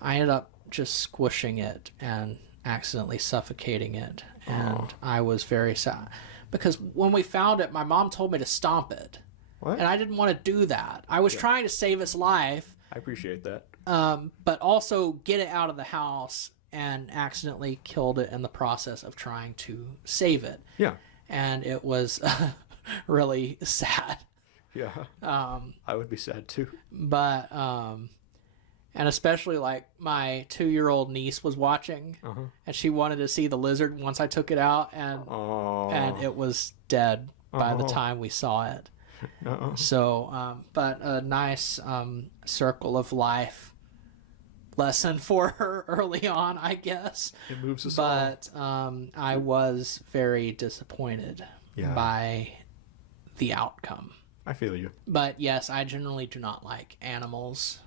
I ended up just squishing it and accidentally suffocating it. And I was very sad. Because when we found it, my mom told me to stomp it. What? And I didn't want to do that. I was trying to save its life. I appreciate that. But also get it out of the house, and accidentally killed it in the process of trying to save it. Yeah. And it was really sad. Yeah. I would be sad too. But, and especially like my 2-year-old niece was watching, and she wanted to see the lizard once I took it out, and it was dead by the time we saw it. So, but a nice circle of life lesson for her early on, I guess. It moves us all. But I was very disappointed by the outcome. I feel you. But yes, I generally do not like animals.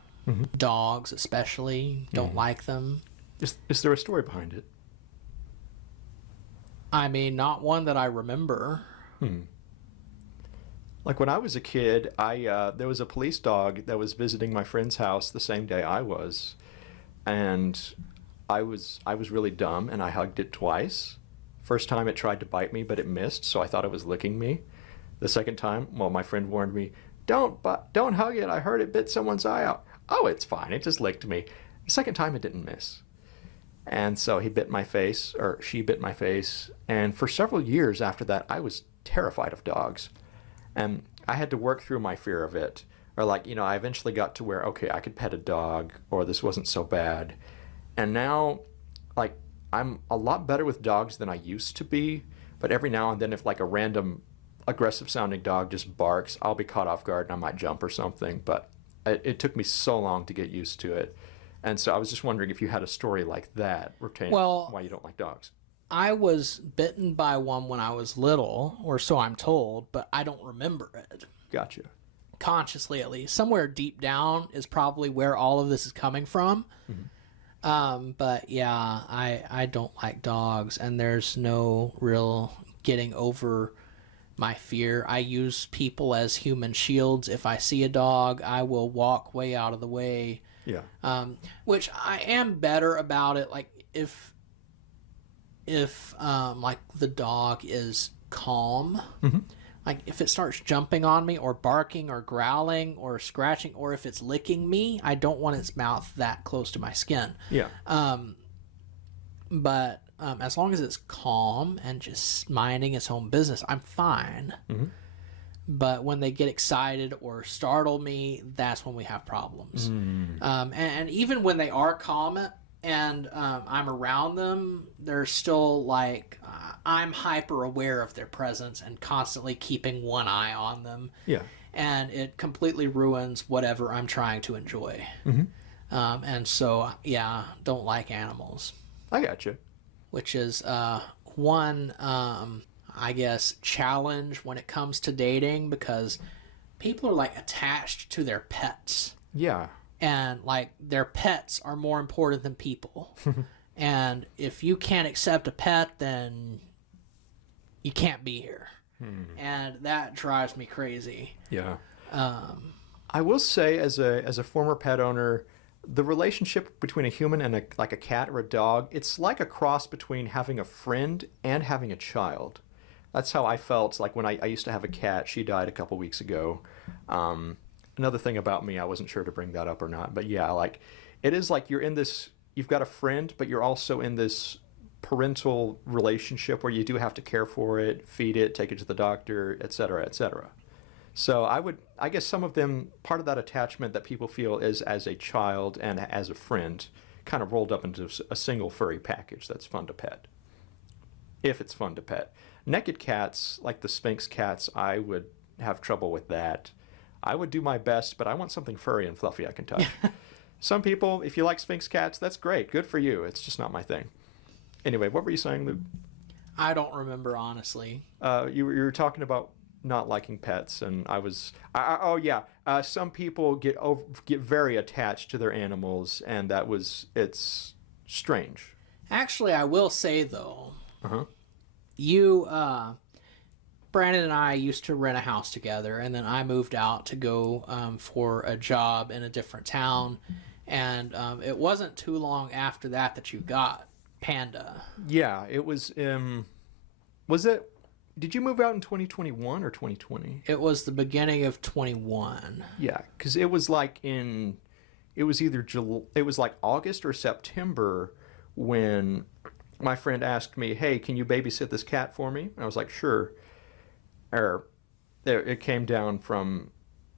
Dogs especially. Don't like them. Is there a story behind it? I mean, not one that I remember. Like when I was a kid, there was a police dog that was visiting my friend's house the same day I was, and I was really dumb, and I hugged it twice. First time it tried to bite me, but it missed, so I thought it was licking me. The second time, well, my friend warned me, don't hug it. I heard it bit someone's eye out. Oh, it's fine. It just licked me. The second time, it didn't miss. And so he bit my face, or she bit my face, and for several years after that, I was terrified of dogs. And I had to work through my fear of it. Or I eventually got to where, okay, I could pet a dog, or this wasn't so bad. And now, I'm a lot better with dogs than I used to be. But every now and then, if a random aggressive sounding dog just barks, I'll be caught off guard and I might jump or something. But it took me so long to get used to it. And so I was just wondering if you had a story like that pertaining why you don't like dogs. I was bitten by one when I was little, or so I'm told, but I don't remember it. Gotcha. Consciously, at least. Somewhere deep down is probably where all of this is coming from. But yeah, I don't like dogs, and there's no real getting over my fear. I use people as human shields. If I see a dog, I will walk way out of the way. Yeah. Which I am better about it. Like if like the dog is calm, like if it starts jumping on me or barking or growling or scratching, or if it's licking me, I don't want its mouth that close to my skin. Yeah. But as long as it's calm and just minding its own business, I'm fine. But when they get excited or startle me, that's when we have problems. And even when they are calm and I'm around them, they're still like, I'm hyper aware of their presence and constantly keeping one eye on them. Yeah. And it completely ruins whatever I'm trying to enjoy. And so, yeah, don't like animals. I got you. Which is one, I guess, challenge when it comes to dating, because people are like attached to their pets. Yeah. And like their pets are more important than people. And if you can't accept a pet, then you can't be here. And that drives me crazy. Yeah. I will say, as a former pet owner, the relationship between a human and a cat or a dog, it's like a cross between having a friend and having a child. That's how I felt like when I used to have a cat. She died a couple weeks ago. Another thing about me, I wasn't sure to bring that up or not, but yeah, like it is like you've got a friend, but you're also in this parental relationship where you do have to care for it, feed it, take it to the doctor, etc., etc. So I guess some of them, part of that attachment that people feel is as a child and as a friend, kind of rolled up into a single furry package that's fun to pet. If it's fun to pet. Naked cats, like the Sphinx cats, I would have trouble with that. I would do my best, but I want something furry and fluffy I can touch. Some people, if you like Sphinx cats, that's great. Good for you. It's just not my thing. Anyway, what were you saying, Luke? I don't remember, honestly. You were talking about not liking pets, and some people get very attached to their animals, and it's strange. Actually, I will say though, you Brandon and I used to rent a house together, and then I moved out to go for a job in a different town, and it wasn't too long after that you got Panda. Yeah, it was. Was it? Did you move out in 2021 or 2020? It was the beginning of 21. Yeah, because it was like it was like August or September when my friend asked me, "Hey, can you babysit this cat for me?" And I was like, "Sure." It came down from,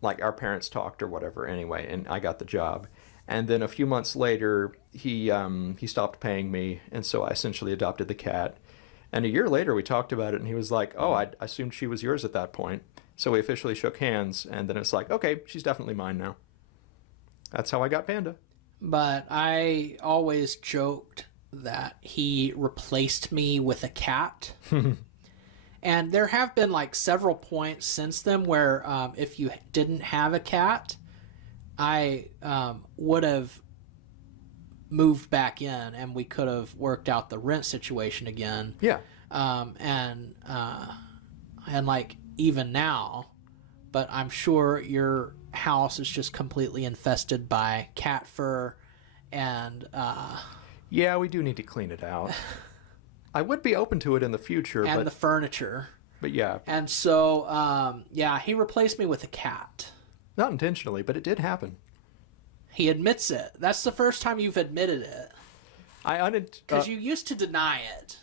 like, our parents talked or whatever anyway, and I got the job. And then a few months later, he stopped paying me, and so I essentially adopted the cat. And a year later, we talked about it, and he was like, "Oh, I assumed she was yours at that point." So we officially shook hands, and then it's like, "Okay, she's definitely mine now." That's how I got Panda. But I always joked that he replaced me with a cat. And there have been like several points since then where if you didn't have a cat, I would have moved back in and we could have worked out the rent situation again. Yeah. And like even now, but I'm sure your house is just completely infested by cat fur and yeah, we do need to clean it out. I would be open to it in the future, and the furniture. But yeah. And so yeah, he replaced me with a cat. Not intentionally, but it did happen. He admits it. That's the first time you've admitted it. Because you used to deny it.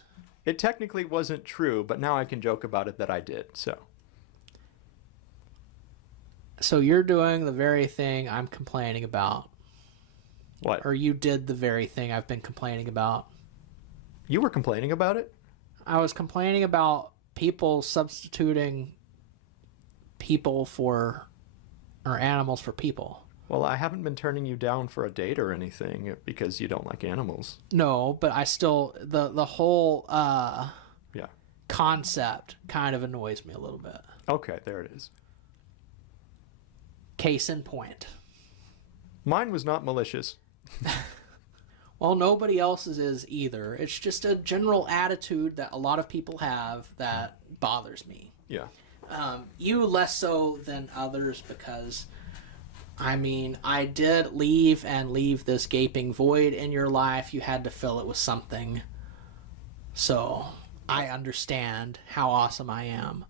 It technically wasn't true, but now I can joke about it that I did, so. So you're doing the very thing I'm complaining about. What? Or you did the very thing I've been complaining about. You were complaining about it? I was complaining about people substituting people for, or animals for people. Well, I haven't been turning you down for a date or anything because you don't like animals. No, but I still, the whole yeah, concept kind of annoys me a little bit. Okay, there it is. Case in point. Mine was not malicious. Well, nobody else's is either. It's just a general attitude that a lot of people have that bothers me. Yeah. You less so than others because, I mean, I did leave this gaping void in your life. You had to fill it with something. So, I understand how awesome I am.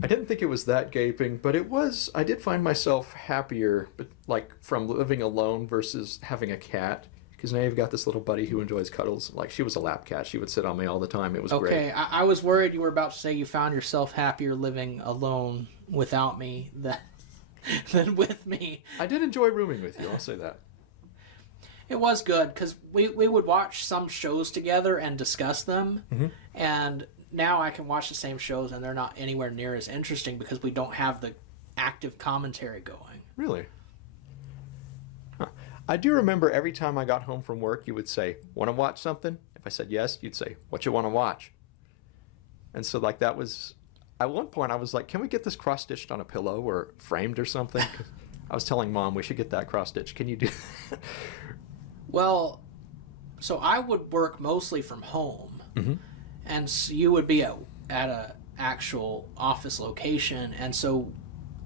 I didn't think it was that gaping, but it was. I did find myself happier, but like from living alone versus having a cat. Because now you've got this little buddy who enjoys cuddles. Like, she was a lap cat. She would sit on me all the time. It was great. Okay, I was worried you were about to say you found yourself happier living alone without me than with me. I did enjoy rooming with you. I'll say that. It was good because we would watch some shows together and discuss them. Mm-hmm. And now I can watch the same shows and they're not anywhere near as interesting because we don't have the active commentary going. Really? Huh. I do remember every time I got home from work, you would say, "Want to watch something?" If I said yes, you'd say, "What you want to watch?" And so, like, that was... At one point, I was like, can we get this cross-stitched on a pillow or framed or something? I was telling Mom we should get that cross-stitched. Can you do that? Well, so I would work mostly from home. Mm-hmm. And so you would be at a actual office location, and so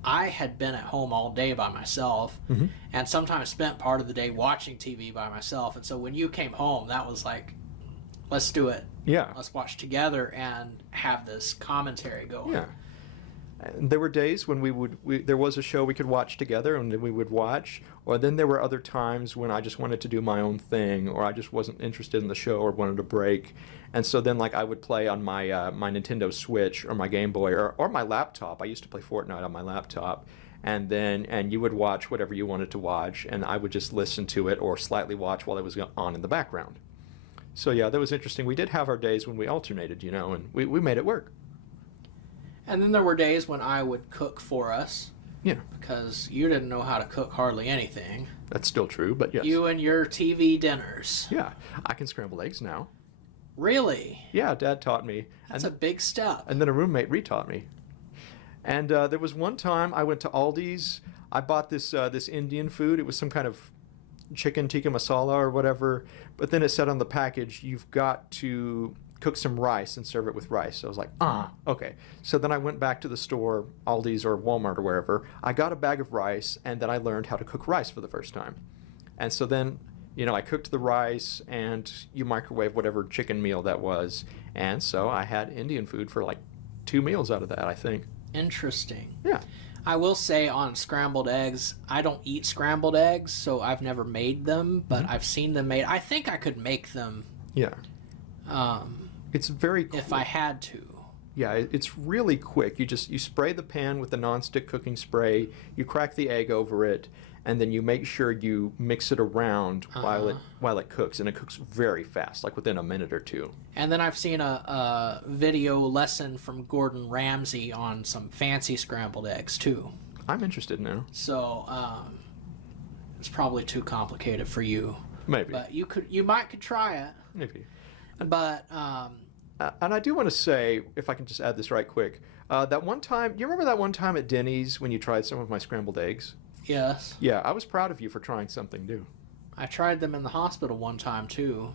I had been at home all day by myself, Mm-hmm. and sometimes spent part of the day watching TV by myself. And so when you came home, that was like, let's do it. Yeah. Let's watch together and have this commentary going. Yeah. And there were days when there was a show we could watch together and then we would watch, or then there were other times when I just wanted to do my own thing, or I just wasn't interested in the show or wanted a break. And so then, like, I would play on my my Nintendo Switch or my Game Boy or my laptop. I used to play Fortnite on my laptop. And you would watch whatever you wanted to watch, and I would just listen to it or slightly watch while it was on in the background. So yeah, that was interesting. We did have our days when we alternated, and we made it work. And then there were days when I would cook for us. Yeah. Because you didn't know how to cook hardly anything. That's still true, but yes. You and your TV dinners. Yeah, I can scramble eggs now. Really? Yeah, Dad taught me. That's a big step. And then a roommate retaught me. And there was one time I went to Aldi's. I bought this Indian food. It was some kind of chicken tikka masala or whatever. But then it said on the package, you've got to cook some rice and serve it with rice. So I was like, okay. So then I went back to the store, Aldi's or Walmart or wherever. I got a bag of rice, and then I learned how to cook rice for the first time. And so then, I cooked the rice, and you microwave whatever chicken meal that was. And so I had Indian food for like 2 meals out of that, I think. Interesting. Yeah. I will say on scrambled eggs, I don't eat scrambled eggs, so I've never made them, but I've seen them made. I think I could make them. Yeah. It's very quick. If I had to. Yeah, it's really quick. You spray the pan with the nonstick cooking spray, you crack the egg over it, and then you make sure you mix it around while it cooks, and it cooks very fast, like within a minute or two. And then I've seen a video lesson from Gordon Ramsay on some fancy scrambled eggs too. I'm interested now. So it's probably too complicated for you. Maybe. But you might could try it. Maybe. But and I do want to say, if I can just add this right quick, that one time, you remember that one time at Denny's when you tried some of my scrambled eggs? Yes. Yeah, I was proud of you for trying something new. I tried them in the hospital one time too.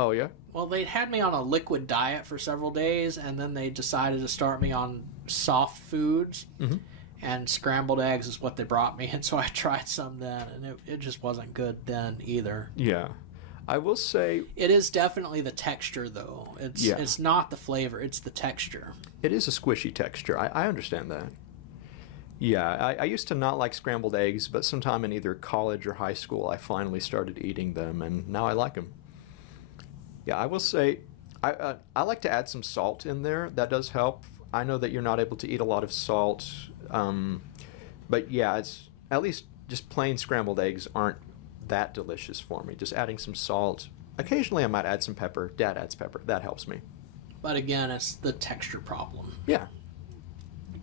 Oh, yeah? Well, they'd had me on a liquid diet for several days, and then they decided to start me on soft foods. Mm-hmm. And scrambled eggs is what they brought me, and so I tried some then, and it just wasn't good then either. Yeah. I will say... It is definitely the texture, though. It's not the flavor, it's the texture. It is a squishy texture. I understand that. Yeah, I used to not like scrambled eggs, but sometime in either college or high school, I finally started eating them, and now I like them. Yeah, I will say, I like to add some salt in there. That does help. I know that you're not able to eat a lot of salt, but yeah, it's at least just plain scrambled eggs aren't that delicious for me. Just adding some salt. Occasionally I might add some pepper. Dad adds pepper. That helps me. But again, it's the texture problem. Yeah.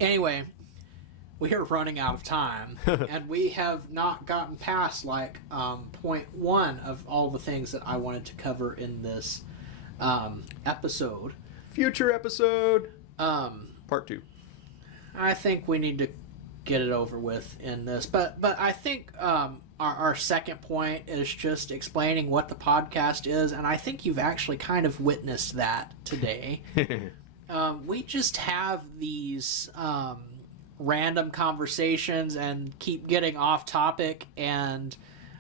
Anyway, we are running out of time, and we have not gotten past like point one of all the things that I wanted to cover in this episode. Future episode. Part 2. I think we need to get it over with in this. But I think our second point is just explaining what the podcast is, and I think you've actually kind of witnessed that today. We just have these random conversations and keep getting off topic and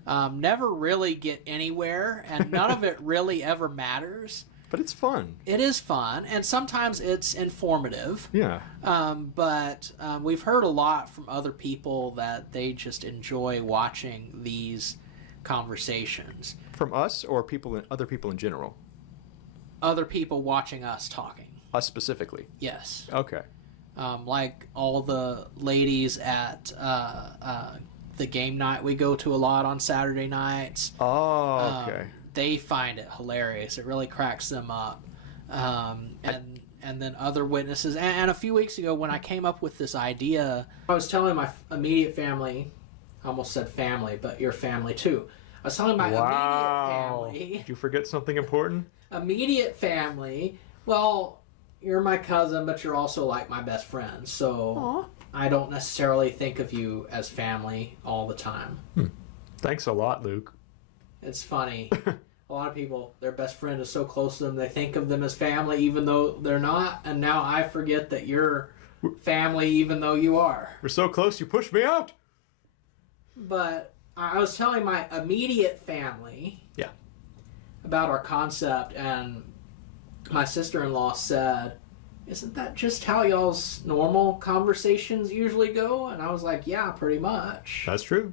never really get anywhere, and none of it really ever matters. But it's fun. It is fun, and sometimes it's informative. Yeah. But we've heard a lot from other people that they just enjoy watching these conversations. From us or other people in general? Other people watching us talking. Us specifically? Yes. Okay. Like all the ladies at the game night we go to a lot on Saturday nights. Oh, okay. They find it hilarious. It really cracks them up. And then other witnesses. And a few weeks ago when I came up with this idea, I was telling my immediate family, I almost said family, but your family too. I was telling my immediate family. Did you forget something important? Immediate family. Well, you're my cousin, but you're also like my best friend. So Aww. I don't necessarily think of you as family all the time. Thanks a lot, Luke. It's funny. A lot of people, their best friend is so close to them, they think of them as family even though they're not. And now I forget that you're family even though you are. We're so close, you pushed me out. But I was telling my immediate family about our concept, and my sister-in-law said, "Isn't that just how y'all's normal conversations usually go?" And I was like, "Yeah, pretty much." That's true.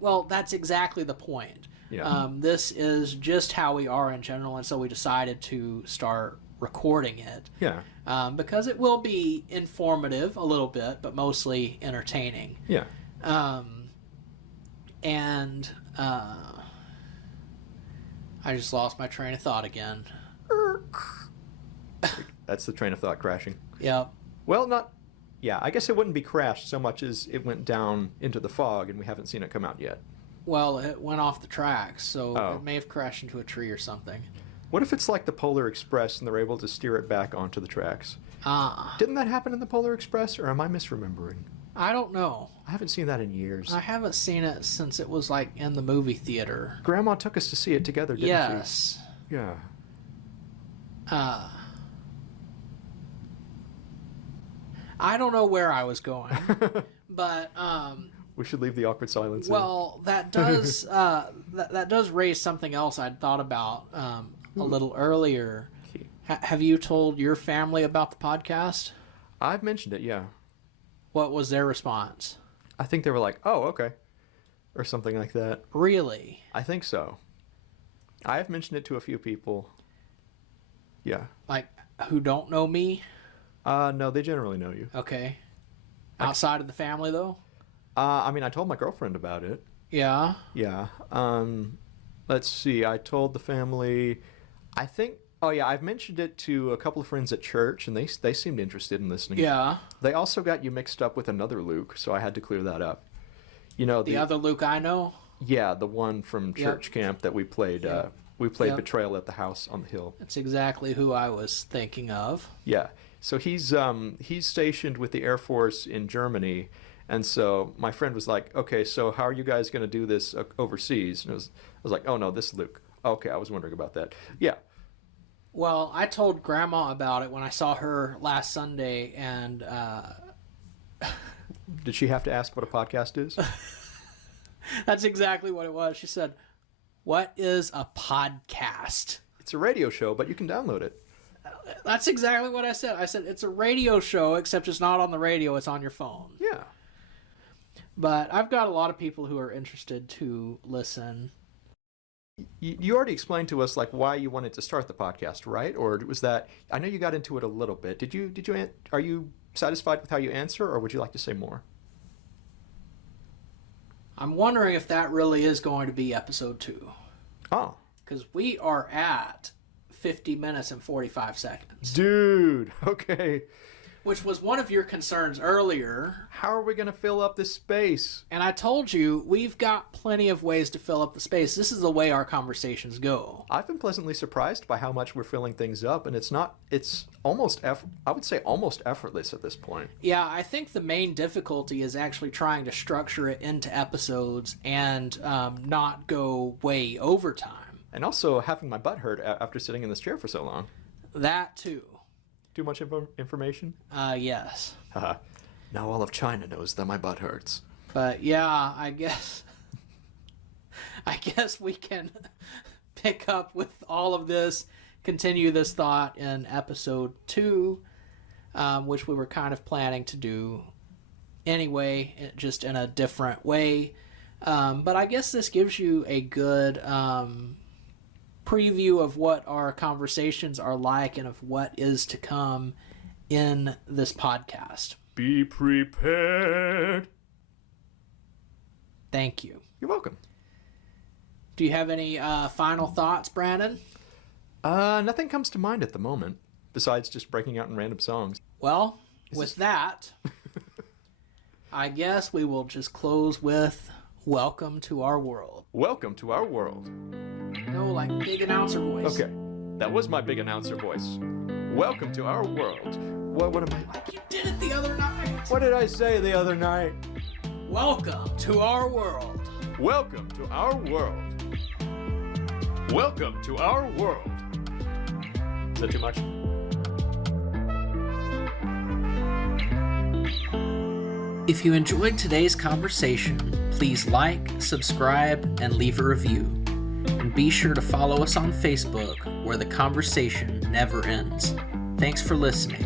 Well, that's exactly the point. Yeah. This is just how we are in general, and so we decided to start recording it. Yeah. Because it will be informative a little bit, but mostly entertaining. Yeah. And I just lost my train of thought again. That's the train of thought crashing. Yep. Well, I guess it wouldn't be crashed so much as it went down into the fog and we haven't seen it come out yet. Well, it went off the tracks, so Oh. it may have crashed into a tree or something. What if it's like the Polar Express and they're able to steer it back onto the tracks? Didn't that happen in the Polar Express, or am I misremembering? I don't know. I haven't seen that in years. I haven't seen it since it was like in the movie theater. Grandma took us to see it together, didn't Yes. she? Yeah. I don't know where I was going, but We should leave the awkward silence in. well, that does that does raise something else I'd thought about a little earlier. Have you told your family about the podcast? I've mentioned it, yeah. What was their response? I think they were like, "Oh, okay," or something like that. Really? I think so. I have mentioned it to a few people. Yeah. Like, who don't know me? No, they generally know you. Okay. Outside of the family, though? I mean, I told my girlfriend about it. Yeah. Yeah. Let's see. I told the family. I think. Oh yeah, I've mentioned it to a couple of friends at church, and they seemed interested in listening. Yeah. They also got you mixed up with another Luke, so I had to clear that up. You know The other Luke I know? Yeah, the one from church camp that we played. We played Betrayal at the house on the hill. That's exactly who I was thinking of. Yeah. So he's stationed with the Air Force in Germany, and so my friend was like, "Okay, so how are you guys going to do this overseas?" And I was like, "Oh no, this is Luke." Okay, I was wondering about that. Yeah. Well, I told Grandma about it when I saw her last Sunday, and Did she have to ask what a podcast is? that's exactly what it was. She said, "What is a podcast?" It's a radio show, but you can download it. That's exactly what I said. I said, it's a radio show, except it's not on the radio, it's on your phone. Yeah. But I've got a lot of people who are interested to listen. You already explained to us like why you wanted to start the podcast, right? Or was that, I know you got into it a little bit. Are you satisfied with how you answer, or would you like to say more? I'm wondering if that really is going to be episode 2. Oh. Because we are at 50 minutes and 45 seconds. Dude, okay. which was one of your concerns earlier. How are we going to fill up this space? And I told you, we've got plenty of ways to fill up the space. This is the way our conversations go. I've been pleasantly surprised by how much we're filling things up, and it's almost, I would say almost effortless at this point. Yeah, I think the main difficulty is actually trying to structure it into episodes and not go way over time. And also having my butt hurt after sitting in this chair for so long. That too. Too much information? Yes. Haha. Now all of China knows that my butt hurts. But yeah, I guess we can pick up with all of this, continue this thought in episode 2, which we were kind of planning to do anyway, just in a different way. But I guess this gives you a good preview of what our conversations are like and of what is to come in this podcast. Be prepared. Thank you. You're welcome. Do you have any final thoughts, Brandon? Nothing comes to mind at the moment, besides just breaking out in random songs. Well, with that, I guess we will just close with Welcome to Our World. Welcome to our world. No, like big announcer voice. Okay, that was my big announcer voice. Welcome to our world. What am I... Like you did it the other night. What did I say the other night? Welcome to our world. Welcome to our world. Welcome to our world. Is that too much? If you enjoyed today's conversation, please like, subscribe, and leave a review. And be sure to follow us on Facebook, where the conversation never ends. Thanks for listening.